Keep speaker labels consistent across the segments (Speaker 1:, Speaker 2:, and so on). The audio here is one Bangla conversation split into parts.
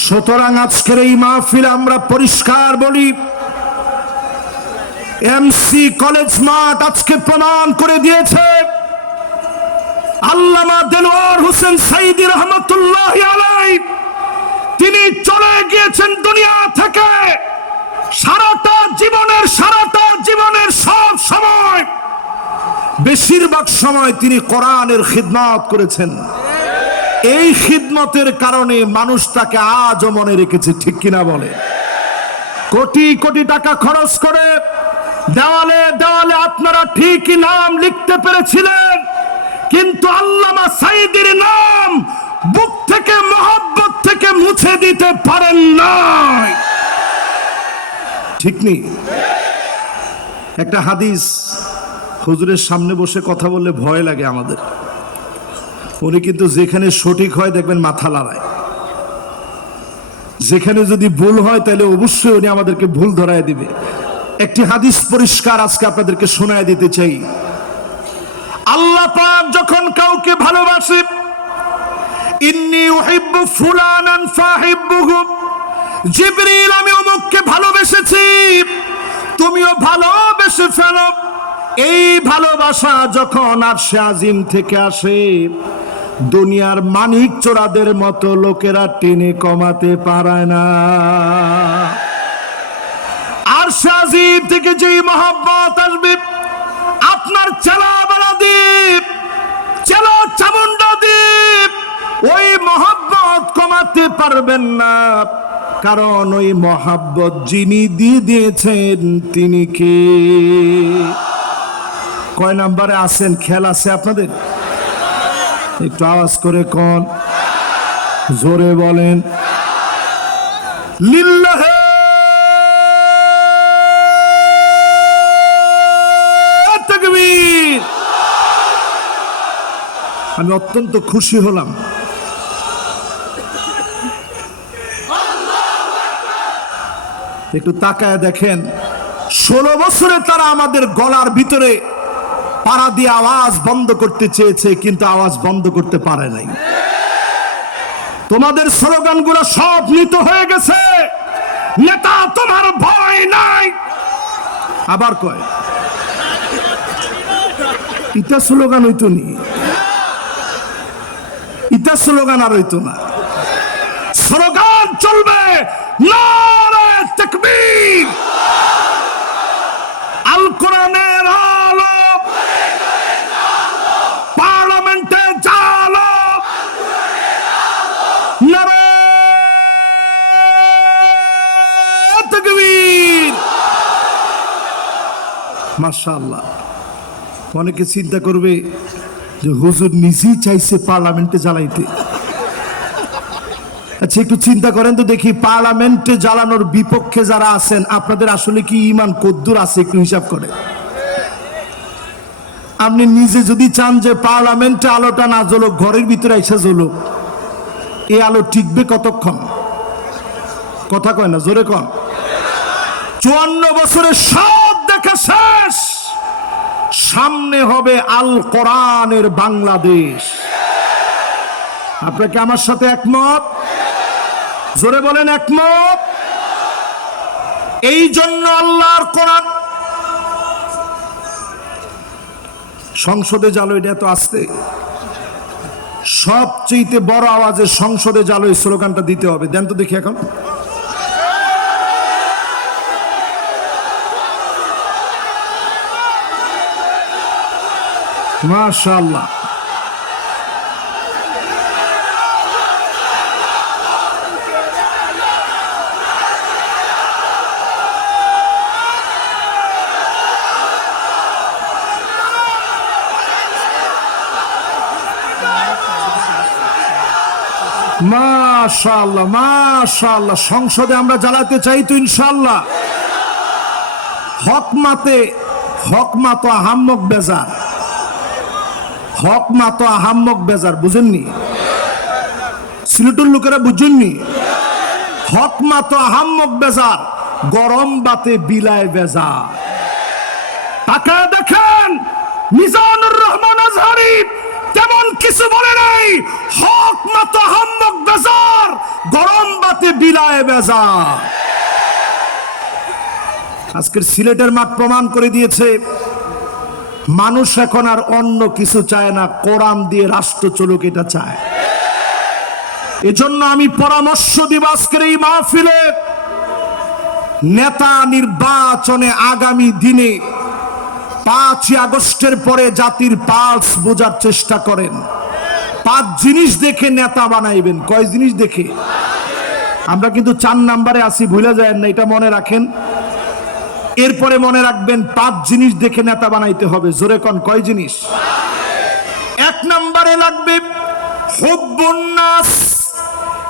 Speaker 1: সুতরাং আজকের এই মাহফিল আমরা পরিষ্কার বলি এমসি কলেজ মাঠ আজকে প্রমাণ করে দিয়েছে আল্লামা দেলোয়ার হোসেন সাইদি রহমতুল্লাহ আলাই তিনি চলে গিয়েছেন দুনিয়া থেকে। সারাটা জীবনের সারাটা জীবনের সব সময়, বেশিরভাগ সময় তিনি কোরআনের খিদমত করেছেন। এই খিদমতের কারণে মানুষ তাকে আজও মনে রেখেছে, ঠিক কিনা বলে? কোটি কোটি টাকা খরচ করে দেওয়ালে দেওয়ালে আপনারা ঠিকই নাম লিখতে পেরেছিলেন, কিন্তু আল্লামা সাইদির নাম বুক থেকে, মহব্বত থেকে মুছে দিতে পারেন নাই। ঠিক নেই? একটা হাদিস হুজুরের সামনে বসে কথা বললে ভয় লাগে আমাদের। উনি কিন্তু যেখানে সঠিক হয় দেখবেন মাথা লড়ায় যেখানে যদি ভুল হয় তাহলে অবশ্যই উনি আমাদেরকে ভুল ধরায় দিবে। একটি হাদিস পরিষ্কার আজকে আপনাদেরকে শোনায় দিতে চাই। আল্লাহ পাক যখন কাউকে ভালোবাসে, ইন্নি উহিব্বু ফুলানান ফাহিব্বুহু জিবরিল, আমি অমুককে ভালোবেসেছি তুমিও ভালোবেসে ফেলো এই ভালোবাসা যখন আরশে আজিম থেকে আসে, দুনিয়ার মানিক চোরাদের মতো লোকেরা টেনে কমাতে পারে না। আর আজিম থেকে যেই মহব্বত আসবে, আপনার চেলা চেলাবেলা দ্বীপ, চেলা চামুন্ডা দ্বীপ, ওই মহব্বত কমাতে পারবেন না। কারণ ওই মহাব্বত যিনি দিয়ে দিয়েছেন, তিনি কে? কয় নাম্বারে আছেন? খেয়াল আছে আপনাদের? একটু আওয়াজ করে কোন। জোরে বলেন। লিল্লাহে! আমি অত্যন্ত খুশি হলাম। একটু তাকায় দেখেন। ষোলো বছরে তারা আমাদের গলার ভিতরে পাড়া দিয়ে আওয়াজ বন্ধ করতে চেয়েছে, কিন্তু আওয়াজ বন্ধ করতে পারে নাই। তোমাদের স্লোগানগুলো সব নিত হয়ে গেছে। নেতা, তোমার ভয় নাই। আবার কয়, ইটা স্লোগান হইতো নি? ইটা স্লোগান আর হইতো না। স্লোগান চলবে, নারে তাকবীর আল কোরআনের আলো পার্লামেন্টে জালো নারে তাকবীর মাশাআল্লাহ। অনেকে চিন্তা করবে যে হুজুর নিজেই চাইছে পার্লামেন্টে জ্বালাইতে। আচ্ছা একটু চিন্তা করেন তো দেখি, পার্লামেন্টে জ্বালানোর বিপক্ষে যারা আছেন, আপনাদের আসলে কি ইমান কদ্দুর আছে, একটু হিসাব করে। আপনি নিজে যদি চান যে পার্লামেন্টে আলোটা না জ্বলুক, ঘরের ভিতরে এসে জ্বলুক এই আলো টিকবে কতক্ষণ? কথা কয় না, জোরে কন। চুয়ান্ন বছরের সব শেষ সামনে হবে আল কোরআনের বাংলাদেশ। আপনাকে আমার সাথে একমত? জোরে বলেন একমত? এই জন্য আল্লাহর কোরআন সংসদে জালো, এটা তো আসতে। সবচেয়ে বড় আওয়াজে সংসদে জালো এই স্লোগানটা দিতে হবে। দেন তো দেখি এখন। মাশাআল্লাহ। মাশাআল্লাহ মাশাআল্লাহ। সংসদে আমরা জ্বালাতে চাই তো ইনশাআল্লাহ। হক মাতে হক মাতো আহাম্মক বেজার। হক মাতো আহাম্মক বেজার, বুঝেননি? সিলেটের লোকেরা বুঝেননি? হক মাতো আহাম্মক বেজার, গরম বাতে বিলায় বেজার। তাকায় দেখেন, মিজানুর রহমান আজহারি তেমন কিছু বলে নাই, হক মতো হাম্মক বেজার, গরম বাতে বিলায় বেজা আজকের সিলেটের মাঠ প্রমাণ করে দিয়েছে মানুষ এখন আর অন্য কিছু চায় না, কোরআন দিয়ে রাষ্ট্র চলুক এটা চায়। এজন্য আমি পরামর্শ দিব আজকের এই মাহফিলে, নেতা নির্বাচনে আগামী দিনে পাঁচই আগস্টের পরে জাতির পালস বোঝার চেষ্টা করেন। পাঁচ জিনিস দেখে নেতা বানাইবেন। কয় জিনিস দেখে? আমরা কিন্তু চার নাম্বারে আসি ভুলে যায় না, এটা মনে রাখেন। এরপরে মনে রাখবেন, পাঁচ জিনিস দেখে নেতা বানাইতে হবে। জোরে কন, কয় জিনিস? এক নম্বরে লাগবে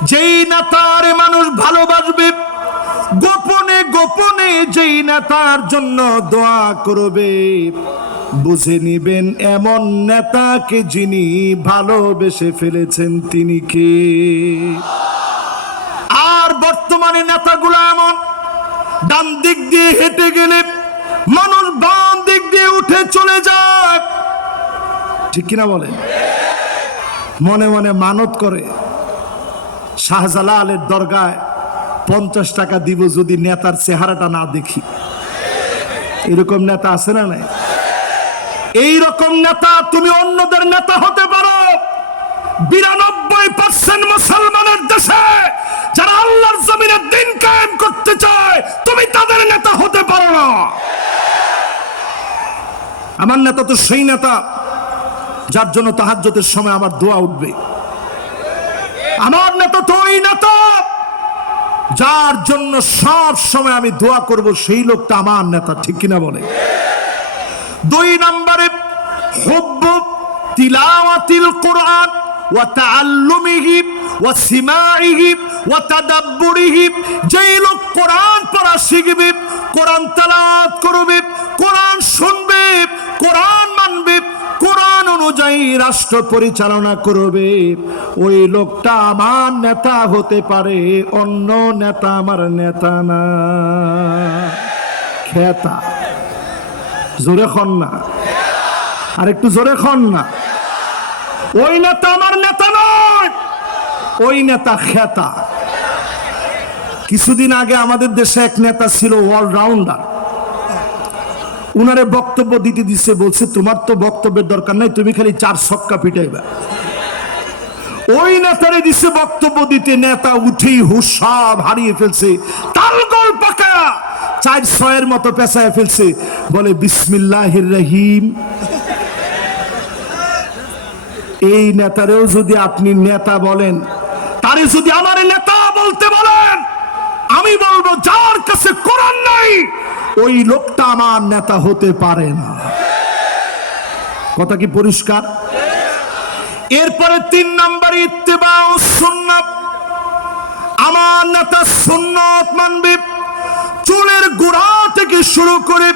Speaker 1: যেই নেতার মানুষ ভালোবাসবে, গোপনে গোপনে যেই নেতার জন্য দোয়া করবে। বুঝে নিবেন, এমন নেতাকে যিনি ভালোবেসে ফেলেছেন, তিনি কে? আর বর্তমানে নেতাগুলো এমন ডান দিক দিয়ে হেঁটে গেলে মানুষ বাম দিক দিয়ে উঠে চলে যায়। ঠিক কিনা বলেন? মনে মনে মানত করে শাহজালালের দরগায় পঞ্চাশ টাকা দিব যদি নেতার চেহারাটা না দেখি। এরকম নেতা আছে না নাই? এই রকম নেতা তুমি অন্যদের নেতা হতে পারো। বিরানব্বই পার্সেন্ট মুসলমানের দেশে যারা আল্লাহর জমিনে দিন কায়েম করতে চায়, তুমি তাদের নেতা হতে পারো না। আমার নেতা তো সেই নেতা যার জন্য তাহাজ্জতের সময় আমার দোয়া উঠবে। আমার নেতা তো ওই নেতা যার জন্য সব সময় আমি দোয়া করব, সেই লোকটা আমার নেতা, ঠিক কিনা বলে? দুই নম্বরে, হুব্ব তিলাওয়াতিল কোরআন। সিমাইহি ওয়া তাদাব্বুরিহি। যেই লোক কোরআন পড়া শিখবে, কোরআন তেলাওয়াত করবে, কোরআন শুনবে, কোরআন মানবে, কোরআন অনুযায়ী রাষ্ট্র পরিচালনা করবে, ওই লোকটা আমার নেতা হতে পারে, অন্য নেতা আমার নেতা না। খেতা। জোরে খন না। আর একটু জোরে খন না। ওই নেতা আমার নেতা নয়। ওই নেতা খেতা। কিছুদিন আগে আমাদের দেশে এক নেতা ছিল অলরাউন্ডার উনারে বক্তব্য দিতে দিচ্ছে বলছে, তোমার তো বক্তব্যের দরকার নাই, তুমি খালি চার ছক্কা পিটাইবা। ওই নেতারে দিছে বক্তব্য দিতে, নেতা উঠেই হুশ সব হারিয়ে ফেলছে তালগোল পাকা, চার ছয়ের মতো পেঁচায় ফেলছে। বলে, বিসমিল্লাহির রহিম। এই নেতারেও যদি আপনি নেতা বলেন, তারে যদি আমার নেতা বলতে বলেন, আমি বলব, যার কাছে কোরআন নাই, ওই লোকটা আমার নেতা হতে পারে না। কথা কি পরিষ্কার? এরপরে তিন নম্বর ইত্তেবা সুন্নাত। আমার নেতা সুন্নত মানবে, চুলের গোড়া থেকে শুরু করে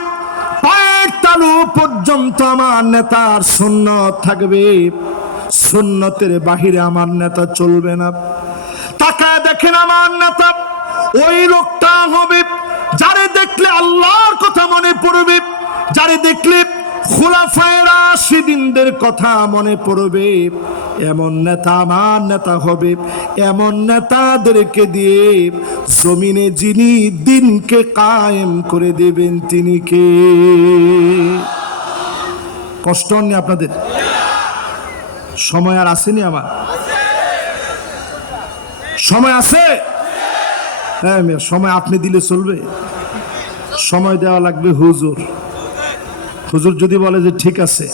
Speaker 1: পায়ের তালু পর্যন্ত আমার নেতার সুন্নত থাকবে। সুন্নতের বাহিরে আমার নেতা চলবে না। তাকায় দেখেন আমার নেতা, ওই লোকটা হবে যারে দেখলে আল্লাহর কথা মনে পড়বে, যারে দেখলে কথা মনে পড়বে। এমন নেতা আমার নেতা হবে এমন নেতাদেরকে দিয়ে জমিনে যিনি দিনকে কায়েম করে দেবেন তিনি কে? কষ্ট হননি আপনাদের? সময় আর আসেনি আমার। সময় আছে? হ্যাঁ মেয়ে, সময় আপনি দিলে চলবে। সময় দেওয়া লাগবে হুজুর। হুজুর যদি বলে যে ঠিক আছে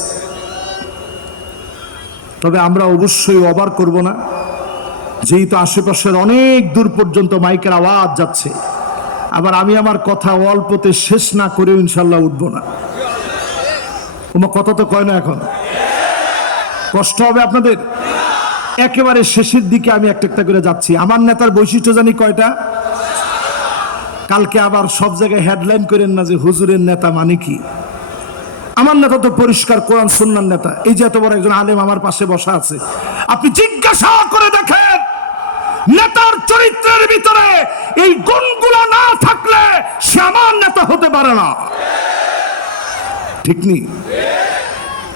Speaker 1: তবে আমরা অবশ্যই অবার করব না। যেহেতু আশেপাশের অনেক দূর পর্যন্ত মাইকের আওয়াজ যাচ্ছে আবার আমি আমার কথা অল্পতে শেষ না করে ইনশাল্লাহ উঠবো না। তোমার কথা তো কয় না এখন? কষ্ট হবে আপনাদের? একেবারে শেষের দিকে আমি একটা একটা করে যাচ্ছি। আমার নেতার বৈশিষ্ট্য জানি কয়টা? কালকে আবার সব জায়গায় হেডলাইন করেন না যে হুজুরের নেতা মানে কি। আমার নেতা তো পরিষ্কার কোরআন সুন্নার নেতা। এই যে এত বড় একজন আলেম আমার পাশে বসা আছে। আপনি জিজ্ঞাসা করে দেখেন, নেতার চরিত্রের ভিতরে এই গুণগুলো না থাকলে সে আমার নেতা হতে পারে না। ঠিক নেই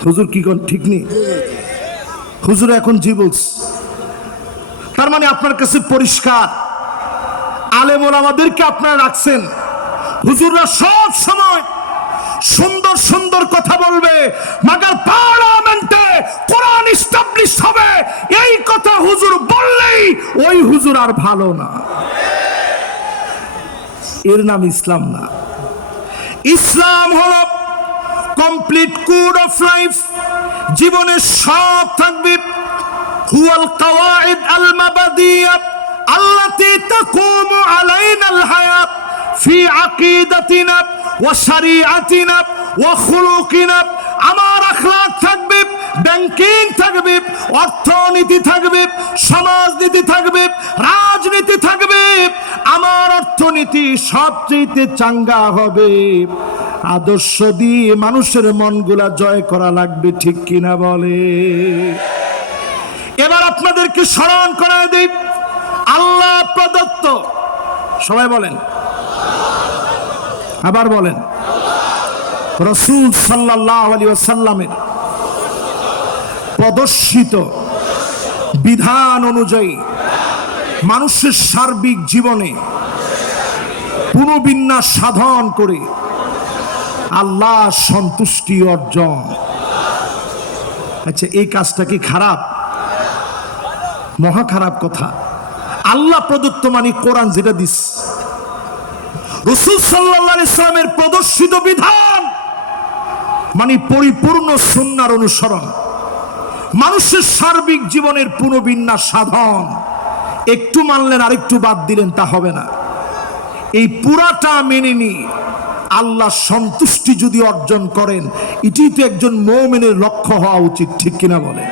Speaker 1: হুজুর কি কোন ঠিক নেই হুজুর, এখন জি তার মানে আপনার কাছে পরিষ্কার। আলেমন আমাদেরকে আপনারা রাখছেন। হুজুররা সব সময় সুন্দর সুন্দর কথা বলবে, মাগার পার্লামেন্টে কোরআন ইস্টাবলিশ হবে। এই কথা হুজুর বললেই ওই হুজুর আর ভালো না। এর নাম ইসলাম না। ইসলাম হলো কমপ্লিট কোড অফ লাইফ জীবনে সব থাকবে। হুয়াল কাওয়াইদ আল মাবাদিয়া, আল্লাতি তাকুমু আলাইনাল হায়াত ফি আকিদাতিনা ওয়া শারিআতিনা ওয়া খুলুকিনা। আমার আখলাক থাকবে, ব্যাংকিং থাকবে, অর্থনীতি থাকবে, সমাজনীতি থাকবে, রাজনীতি থাকবে। আমার অর্থনীতি সবচেয়ে চাঙ্গা হবে। আদর্শ দিয়ে মানুষের মনগুলা জয় করা লাগবে, ঠিক কিনা বলে? এবার আপনাদেরকে স্মরণ করা দিই, আল্লাহ প্রদত্ত, সবাই বলেন। আবার বলেন। রসুল সাল্লাহ প্রদর্শিত বিধান অনুযায়ী মানুষের সার্বিক জীবনে পুনর্বিন্যাস সাধন করে আল্লাহ সন্তুষ্টি অর্জন। আচ্ছা এই কাজটা কি খারাপ? মহা খারাপ কথা। আল্লাহ প্রদত্ত মানে কোরআন যেটা দিস। রসুল সাল্লাহ ইসলামের প্রদর্শিত বিধান মানে পরিপূর্ণ সুন্নার অনুসরণ। মানুষের সার্বিক জীবনের পুনর্বিন্যাস সাধন। একটু মানলেন, আরেকটু বাদ দিলেন, তা হবে না। এই পুরাটা মেনে নিয়ে আল্লাহ সন্তুষ্টি যদি অর্জন করেন এটি তো একজন মৌমেনের লক্ষ্য হওয়া উচিত, ঠিক কিনা বলে?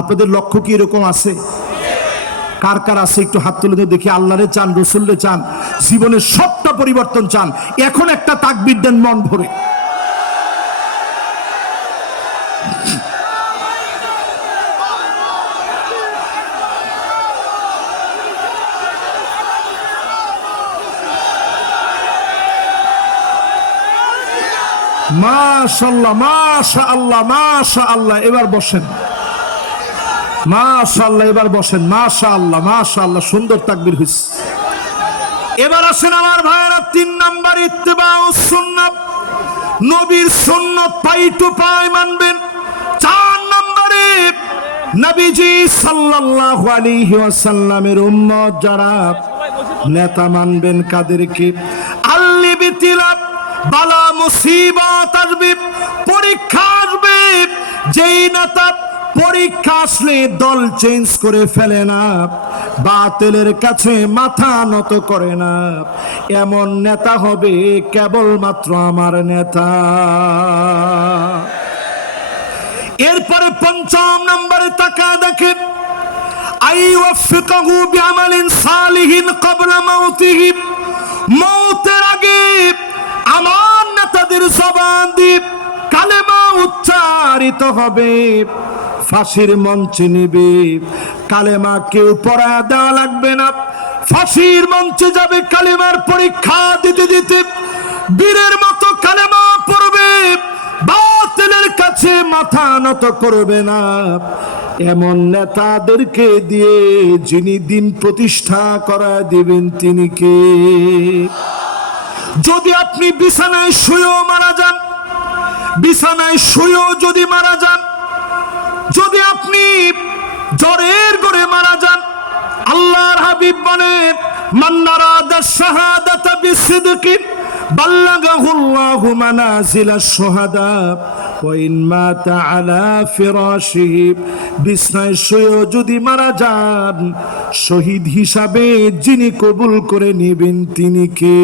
Speaker 1: আপনাদের লক্ষ্য কি এরকম আছে? কার কার আছে? একটু হাত তুলে দিয়ে দেখি, আল্লাহরে চান রসুল্লে চান, জীবনের সবটা পরিবর্তন চান। এখন একটা তাকবির দেন, মন ভরে। এবার বসেন। এবার বসেন। সুন্দর তাকবির এবার আসেন আমার ভাইয়েরা, তিন নাম্বার নবীর সুন্নত পাই টু পাই মানবেন। চার নম্বরে নবীজি সাল্লাল্লাহু আলাইহি ওয়াসাল্লামের উম্মত, যারা নেতা মানবেন কাদেরকে। বালা মুসিবত আসবে পরীক্ষা আসবে। যেই নেতা পরীক্ষা আসলে দল চেঞ্জ করে ফেলে না, বাতিলের কাছে মাথা নত করে না। এমন নেতা হবে কেবলমাত্র আমার নেতা। এরপরে পঞ্চম নম্বরে তাকা দেখেন আইওয়াফিকাহু বিআমালিন সালিহিন ক্বাবলা মাউতিহি। মৌতের আগে আমার নেতাদের জবান দিয়ে কালেমা উচ্চারিত হবে। ফাঁসির মঞ্চে নেবে। কালেমা কেউ পড়া দেওয়া লাগবে না। ফাঁসির মঞ্চে যাবে কালেমার পরীক্ষা দিতে দিতে। বীরের মতো কালেমা পড়বে, বাতিলের কাছে মাথা নত করবে না। এমন নেতাদেরকে দিয়ে যিনি দিন প্রতিষ্ঠা করা দিবেন তিনি কে? যদি আপনি বিছানায় শুয়েও মারা যান, বিছানায় শুয়েও যদি মারা যান, যদি আপনি জ্বরের গড়ে মারা যান, আল্লাহর হাবিব বলেন মান্নারা শাহাদাতা বিসিদকিন বাল্লাগাহু আল্লাহু মানাজিলাশ শুহাদা। ওয়াইন মাতা আলা ফিরাশিহি, বিছনায় শুয়েও যদি মারা যান, শহীদ হিসাবে যিনি কবুল করে নেবেন তিনি কে?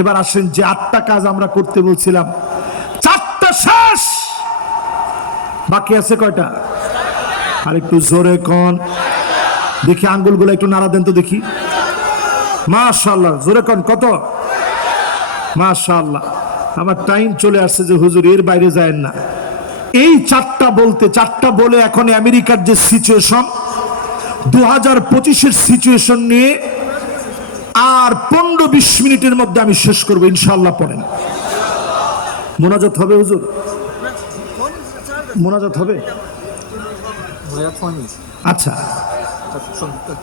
Speaker 1: এবার আসেন যে আটটা কাজ আমরা করতে বলছিলাম। চারটা শেষ! বাকি আছে কয়টা? আর একটু জোরে কন। দেখি আঙ্গুলগুলো একটু নাড়া দেন তো দেখি। মাশাল্লাহ জোরে কন, কত? মাশাল্লাহ আমার টাইম চলে আসছে যে হুজুর এর বাইরে যায় না। এই চারটা বলতে, চারটা বলে এখন আমেরিকার যে সিচুয়েশন দু হাজার পঁচিশের সিচুয়েশন নিয়ে আর পনেরো বিশ মিনিটের মধ্যে আমি শেষ করব ইনশাল্লাহ পড়েন। মোনাজাত হবে হুজুর? মোনাজাত হবে? আচ্ছা।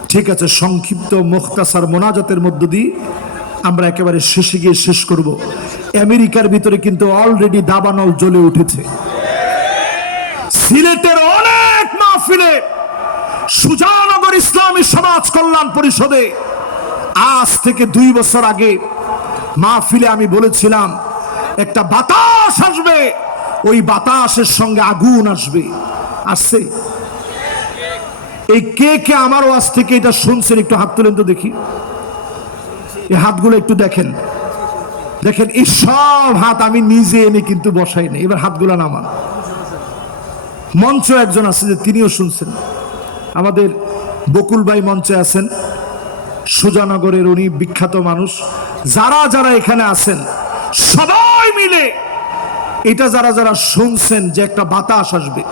Speaker 1: ঠিক আছে, সংক্ষিপ্ত মোখতাসার মোনাজাতের মধ্য দিয়ে আমরা একেবারে শেষে গিয়ে শেষ করব। আমেরিকার ভিতরে কিন্তু অলরেডি দাবানল জ্বলে উঠেছে। সিলেটের অনেক মাহফিলে সুজানগর ইসলামী সমাজ কল্যাণ পরিষদে আজ থেকে দুই বছর আগে মাহফিলে আমি বলেছিলাম, একটা বাতাস আসবে, ওই বাতাসের সঙ্গে আগুন আসবে। আসছে? এই কে কে আমার ওয়াজ থেকে এটা শুনছেন একটু হাত তুলেন তো দেখি। এই হাতগুলো একটু দেখেন। দেখেন, এই সব হাত আমি নিজে এনে কিন্তু বসাই না এবার হাতগুলো নামান। মঞ্চ একজন আছে যে তিনিও শুনছেন। আমাদের বকুল ভাই মঞ্চে আছেন। সুজানগরের উনি বিখ্যাত মানুষ। যারা যারা এখানে আছেন, সবাই মিলে এটা যারা যারা শুনছেন যে একটা বাতাস আসবে।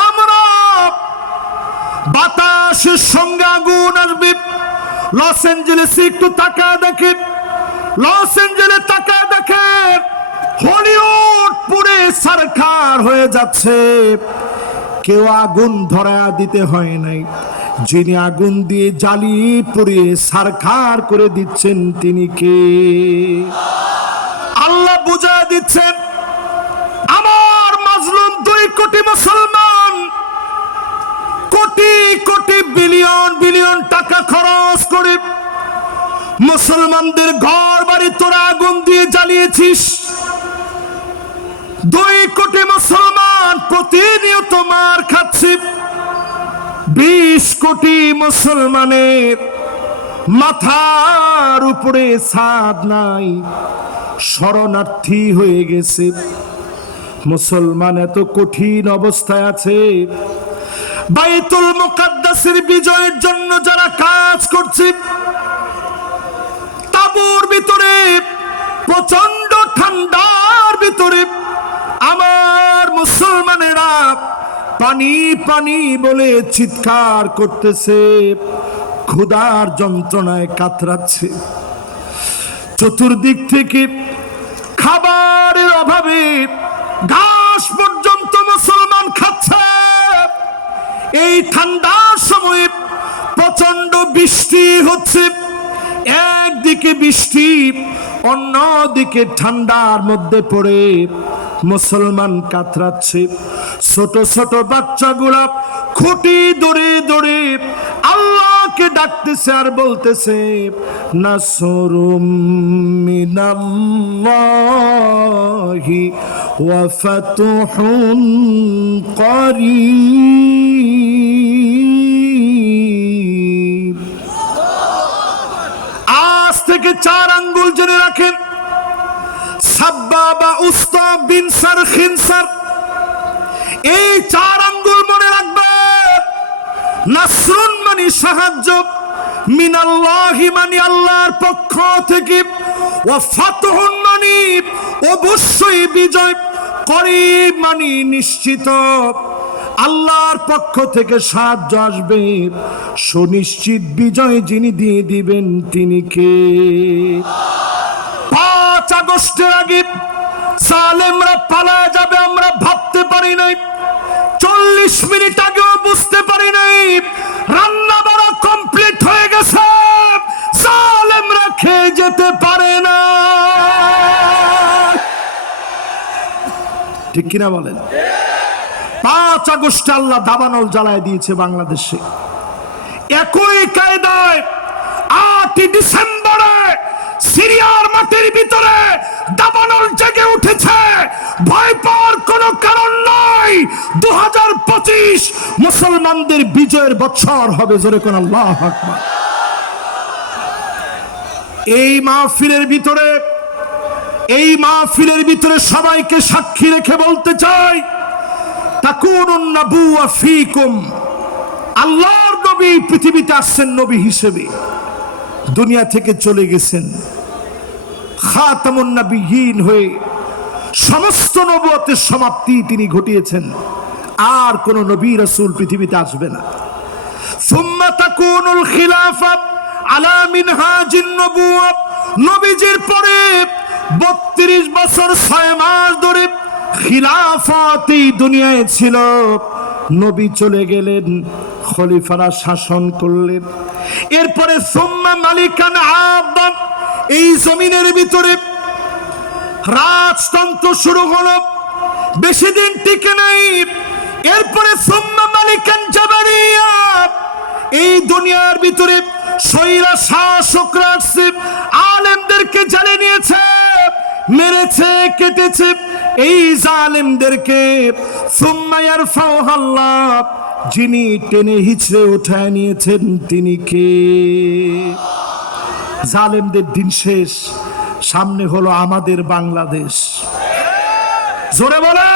Speaker 1: হামরা। বাতাসের সঙ্গে আগুন আসবে। লস অ্যাঞ্জেলেসে একটু তাকা দেখেন। লস অ্যাঞ্জেলে তাকা দেখেন। হলিউড পুরে সরকার হয়ে যাচ্ছে। কেউ আগুন ধরা দিতে হয় নাই। যিনি আগুন দিয়ে জ্বালিয়ে পুড়িয়ে সারখার করে দিচ্ছেন তিনি কে? আল্লাহ বুঝা দিচ্ছেন, আমার মাজলুম দুই কোটি মুসলমান কোটি কোটি বিলিয়ন বিলিয়ন টাকা খরচ করে মুসলমানদের ঘর বাড়ি তোরা আগুন দিয়ে জ্বালিয়েছিস। দুই কোটি মুসলমান প্রতিনিয়ত মার খাচ্ছে। বিশ কোটি মুসলমানের মাথার উপরে ছাদ নাই। শরণার্থী হয়ে গেছে। মুসলমান এত কঠিন অবস্থায় আছে। বাইতুল মুকাদ্দাসের বিজয়ের জন্য যারা কাজ করছে, তাবুর ভিতরে প্রচণ্ড ঠান্ডার ভিতরে, আমার মুসলমানেরা পানি পানি বলে চিৎকার করতেছে, ক্ষুধার যন্ত্রণায় কাতরাচ্ছে। চতুর্দিক থেকে খাবারের অভাবে ঘাস পর্যন্ত এই ঠান্ডার সময়ে প্রচণ্ড বৃষ্টি হচ্ছে। একদিকে বৃষ্টি, অন্যদিকে ঠান্ডার মধ্যে পড়ে মুসলমান কাতরাচ্ছে। ছোট ছোট বাচ্চাগুলা খুঁটি দৌড়ে দৌড়ে আল্লাহকে ডাকতেছে আর বলতেছে ওয়া ফাতুহুন করিব। আজ থেকে চার আঙ্গুল জেনে রাখেন সাব্বা বা উস্তা বিন সার খিনসার এই চার আঙ্গুল মনে রাখবেন নাসরুন মানে সাহায্য, মিনাল্লাহি মানে আল্লাহর পক্ষ থেকে, ও ফাতহুন মানে অবশ্যই বিজয় করিব মানে নিশ্চিত। আল্লাহর পক্ষ থেকে সাহায্য আসবে, সুনিশ্চিত বিজয় যিনি দিয়ে দিবেন তিনি কে? পাঁচ আগস্টের আগে সালেমরা পালায় যাবে, আমরা ভাবতে পারি নাই। চল্লিশ মিনিট রান্না বাড়া কমপ্লিট হয়ে গেছে সালেমরা খেয়ে যেতে পারে না। ঠিক কিনা বলেন? পাঁচ আগস্টে আল্লাহ দাবানল জ্বালায় দিয়েছে বাংলাদেশে। একই কায়দায় আটই ডিসেম্বরে সিরিয়ার মাটির ভিতরে পঁচিশ মুসলমানদের বিজয়ের বছর হবে, জোরে কোন আল্লাহ এই মাহফিলের ভিতরে, এই মাহফিলের ভিতরে সবাইকে সাক্ষী রেখে বলতে চাই আল্লাহর নবী পৃথিবীতে আসছেন নবী হিসেবে। দুনিয়া থেকে চলে গেছেন। খাতামুন নবীহীন হয়ে সমস্ত নবুয়তের সমাপ্তি তিনি ঘটিয়েছেন। আর কোন নবী রসুল পৃথিবীতে আসবে না। পরে 32 বছর 6 মাস ধরে দুনিয়ায় ছিল। নবী চলে গেলেন, খলিফারা শাসন করলেন। এরপরে সোম্মা মালিকান আব্বান এই জমিনের ভিতরে রাজতন্ত্র শুরু হলো। বেশি দিন টিকে নাই। এরপরে এই দুনিয়ার ভিতরে সৈরা শাসকরা আসছে, আলেমদেরকে জ্বালে নিয়েছে, মেরেছে, কেটেছে। এই জালেমদেরকে সুম্মায়ার ফাওহাল্লাহ যিনি টেনে হিচড়ে উঠায় নিয়েছেন, তিনি কে? জালেমদের দিন শেষ, সামনে হলো আমাদের বাংলাদেশ। জোরে বলেন।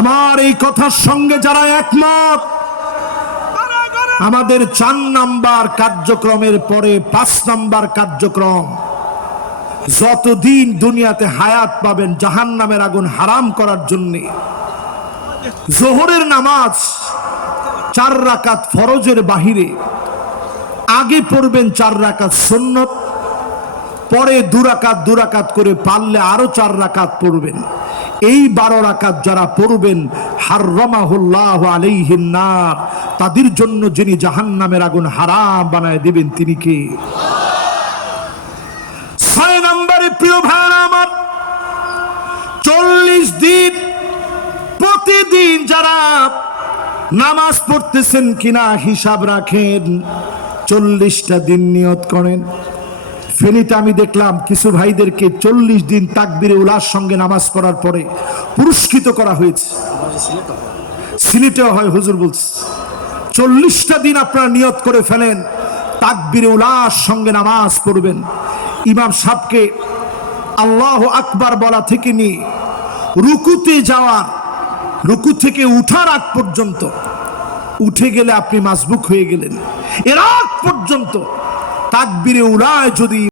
Speaker 1: আমার এই কথার সঙ্গে যারা একমত, আমাদের চার নাম্বার কার্যক্রমের পরে পাঁচ নাম্বার কার্যক্রম, যতদিন দুনিয়াতে হায়াত পাবেন জাহান নামের আগুন হারাম করার জন্য, জোহরের নামাজ চার রাকাত ফরজের বাহিরে, আগে পড়বেন চার রাকাত সুন্নত, পরে দুরাকাত দুরাকাত করে পারলে আরও চার রাকাত পড়বেন। এই বারো রাকাত যারা পড়বেন তাদের জন্য যিনি জাহান্নামের আগুন হারাম বানায় দিবেন, তিনি কে? ছয় নম্বরে প্রিয় ভাইরা আমার, চল্লিশ দিন প্রতিদিন যারা নামাজ পড়তেছেন কিনা হিসাব রাখেন, চল্লিশটা দিন নিয়ত করেন। ফেনীতে আমি দেখলাম কিছু ভাইদেরকে চল্লিশ দিন তাকবিরে উলার সঙ্গে নামাজ পড়ার পরে পুরস্কৃত করা হয়েছে। সিলেটেও হয়, হুজুর বলছে। চল্লিশটা দিন আপনারা নিয়ত করে ফেলেন, তাকবিরে উলার সঙ্গে নামাজ পড়বেন। ইমাম সাহকে আল্লাহ আকবার বলা থেকে নিয়ে রুকুতে যাওয়ার, রুকু থেকে উঠার আগ পর্যন্ত, উঠে গেলে আপনি মাসবুক হয়ে গেলেন। এর আগ পর্যন্ত তাকবিরে উলায় যদি